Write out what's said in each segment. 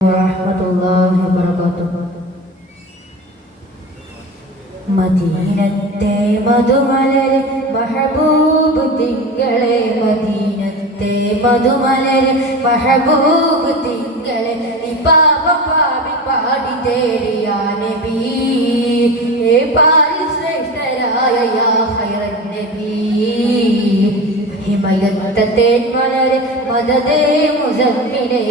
വറഹ്മത്തുള്ളാഹി വബറകാതുഹു. മദീനത്തെ മധുമലർ മഹബൂബ് തിങ്കളെ, മദീനത്തെ മധുമലർ മഹബൂബ് തിങ്കളെ, പാപം പാപി പാടി തേടിയ നബി, പാരി ശ്രേഷ്ഠരായ യാ ഖൈറൻ നബി. ഹിമയത്ത തേന്മലര് മദദേ മുസമ്മിലെ,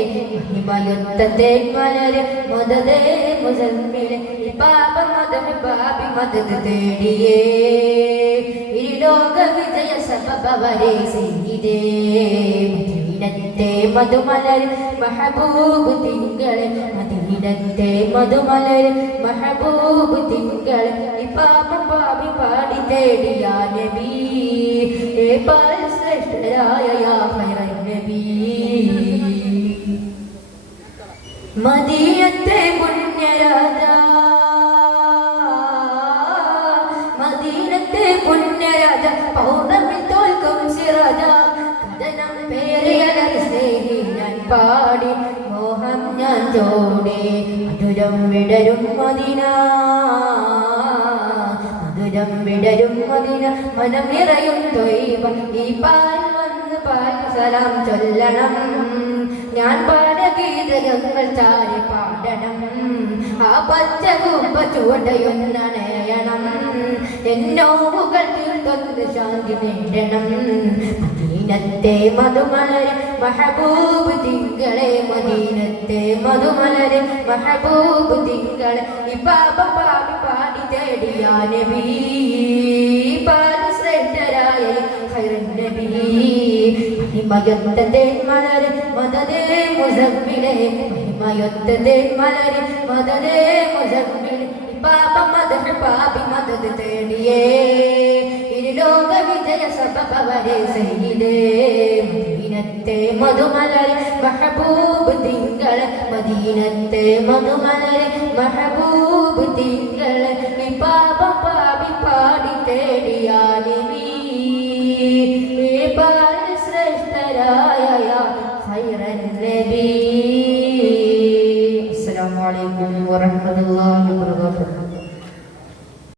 ഹിമയത്ത തേന്മലര് മദദേ മുസമ്മിലെ, പാപ മദഹ് പാപി മദദ് തേടിയേ, ഇരുലോക വിജയ സബബ വരെ സയ്യിദേ. മദീനത്തെ മധുമലര് മഹബൂബ് തിങ്കളെ, മദീനത്തെ മധുമലര് മഹബൂബ് തിങ്കളെ, പാപ പാപി പാടി തേടിയ നബി, ശ്രേഷ്ഠരായ യാ ഖൈറൻ നബി. മദീനത്തെ പുണ്യരാജ, മദീനത്തെ പുണ്യരാജ, പൗർണമി തോൽക്കും സിറാജ, കഥനം പേരിയലത് സ്നേഹി ഞാൻ പാടി, മോഹം ഞാൻ ചോടി, മധുരം വിടരും മദീന, മധുരം വിടരും മദീന, മനം നിറയും ത്വയ്ബ. ഈ പാൽ വന്ന് പാൽ സലാം ചൊല്ലണം, ഞാൻ പാട ഗീതങ്ങൾ ചാരി പാടണം, ആ പച്ച കുപ്പ ചുവടയൊന്നണയണം, എന്നോവുകൾ തീർത്തൊന്ന് ശാന്തി നേടണം. മദീനത്തെ മധുമലര് മഹബൂബ് തിങ്കളെ, മദീനത്തെ മധുമലര് മഹബൂബ് തിങ്കളെ, പാപ പാപി പാടി തേടിയ നബി, പാല ശ്രേഷ്ഠരായ ഖൈറൻ നബി. ഹിമയത്ത തേന്മലര് മദദേ മുസമ്മിലെ, ഹിമയത്ത തേന്മലര് മദദേ മുസമ്മിലെ, പാപ മദഹ് പാപി മദദ് തേടിയേ, ഇരുലോക വിജയ സബബ വരെ സയ്യിദേ. മദീനത്തെ മധുമലര് മഹബൂബ് തിങ്കളെ, മദീനത്തെ മധുമലര് മഹബൂബ് തിങ്കളെ, പാപം പാപി പാടി തേടിയ നബി, ശ്രേഷ്ഠരായ യാ ഖൈറൻ നബി. അസ്സലാമു അലൈക്കും വറഹ്മത്തുള്ളാഹി വബറകാതുഹു.